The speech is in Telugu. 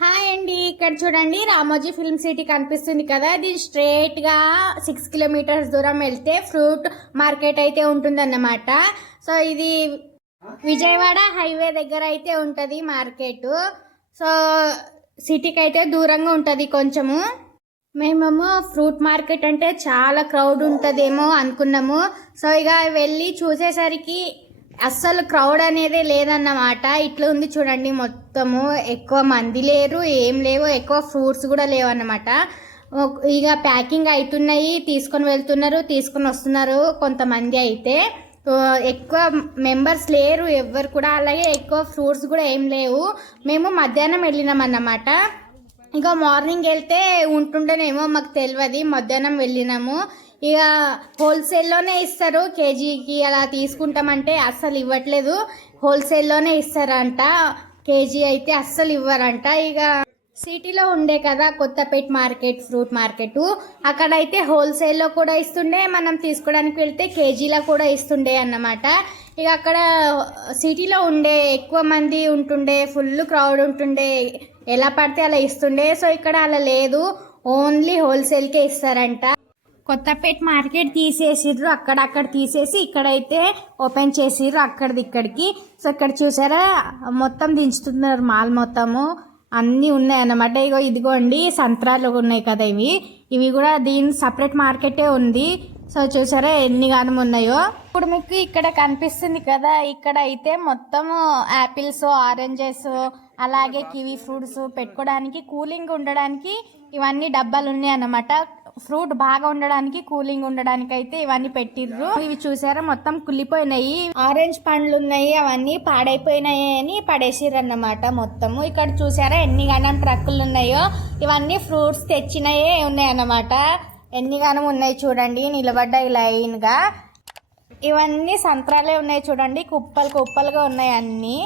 హాయ్ అండి. ఇక్కడ చూడండి రామోజీ ఫిల్మ్ సిటీ కనిపిస్తుంది కదా. ఇది స్ట్రేట్గా సిక్స్ కిలోమీటర్స్ దూరం వెళ్తే ఫ్రూట్ మార్కెట్ అయితే ఉంటుందన్నమాట. సో ఇది విజయవాడ హైవే దగ్గర అయితే ఉంటుంది మార్కెట్. సో సిటీకి అయితే దూరంగా ఉంటుంది కొంచెము. మేమేమో ఫ్రూట్ మార్కెట్ అంటే చాలా క్రౌడ్ ఉంటుందేమో అనుకున్నాము. సో ఇక వెళ్ళి చూసేసరికి అస్సలు క్రౌడ్ అనేది లేదన్నమాట. ఇట్లా ఉంది చూడండి మొత్తము ఎక్కువ మంది లేరు ఏం లేవు ఎక్కువ ఫ్రూట్స్ కూడా లేవు అన్నమాట ఇక ప్యాకింగ్ అవుతున్నాయి తీసుకొని వెళ్తున్నారు తీసుకొని వస్తున్నారు కొంతమంది అయితే. ఎక్కువ మెంబర్స్ లేరు ఎవ్వరు కూడా అలాగే ఎక్కువ ఫ్రూట్స్ కూడా ఏం లేవు. మేము మధ్యాహ్నం వెళ్ళినాం అన్నమాట ఇంకా మార్నింగ్ వెళ్తే ఉంటుండేనేమో మాకు తెలియదు మధ్యాహ్నం వెళ్ళినాము. ఇక హోల్సేల్లోనే ఇస్తారు. కేజీకి అలా తీసుకుంటామంటే అస్సలు ఇవ్వట్లేదు. హోల్సేల్లోనే ఇస్తారంట. కేజీ అయితే అస్సలు ఇవ్వరంట. ఇక సిటీలో ఉండే కదా కొత్తపేట మార్కెట్ ఫ్రూట్ మార్కెట్. అక్కడైతే హోల్సేల్లో కూడా ఇస్తుండే మనం తీసుకోవడానికి వెళ్తే కేజీలో కూడా ఇస్తుండే అన్నమాట. ఇక అక్కడ సిటీలో ఉండే ఎక్కువ మంది ఉంటుండే ఫుల్ క్రౌడ్ ఉంటుండే ఎలా పడితే అలా ఇస్తుండే. సో ఇక్కడ అలా లేదు ఓన్లీ హోల్సేల్కే ఇస్తారంట. కొత్తపేట మార్కెట్ తీసేసిర్రు అక్కడక్కడ తీసేసి ఇక్కడైతే ఓపెన్ చేసిర్రు అక్కడిది ఇక్కడికి. సో ఇక్కడ చూసారా మొత్తం దించుతున్నారు మాల్ మొత్తము. అన్నీ ఉన్నాయన్నమాట ఇగో ఇదిగోండి సంత్రాలు ఉన్నాయి కదా ఇవి. ఇవి కూడా దీని సపరేట్ మార్కెటే ఉంది. సో చూసారా ఎన్ని గానం ఉన్నాయో. ఇప్పుడు మీకు ఇక్కడ కనిపిస్తుంది కదా ఇక్కడ అయితే మొత్తము యాపిల్స్ ఆరెంజెస్ అలాగే కివీ ఫ్రూట్స్ పెట్టుకోవడానికి కూలింగ్ ఉండడానికి ఇవన్నీ డబ్బాలు ఉన్నాయి అన్నమాట. ఫ్రూట్ బాగా ఉండడానికి కూలింగ్ ఉండడానికి అయితే ఇవన్నీ పెట్టిర్రు. ఇవి చూసారా? మొత్తం కుళ్ళిపోయినాయి. ఆరెంజ్ పండ్లు ఉన్నాయి అవన్నీ పాడైపోయినాయి అని పడేసిర్రు అన్నమాట మొత్తము. ఇక్కడ చూసారా ఎన్ని గణం ట్రక్కులు ఉన్నాయో? ఇవన్నీ ఫ్రూట్స్ తెచ్చినయే ఉన్నాయి అన్నమాట ఎన్ని గణం ఉన్నాయి చూడండి నిలబడ్డాయి లైన్గా ఇవన్నీ సంత్రాలే ఉన్నాయి చూడండి కుప్పలు కుప్పలుగా ఉన్నాయి అన్నీ.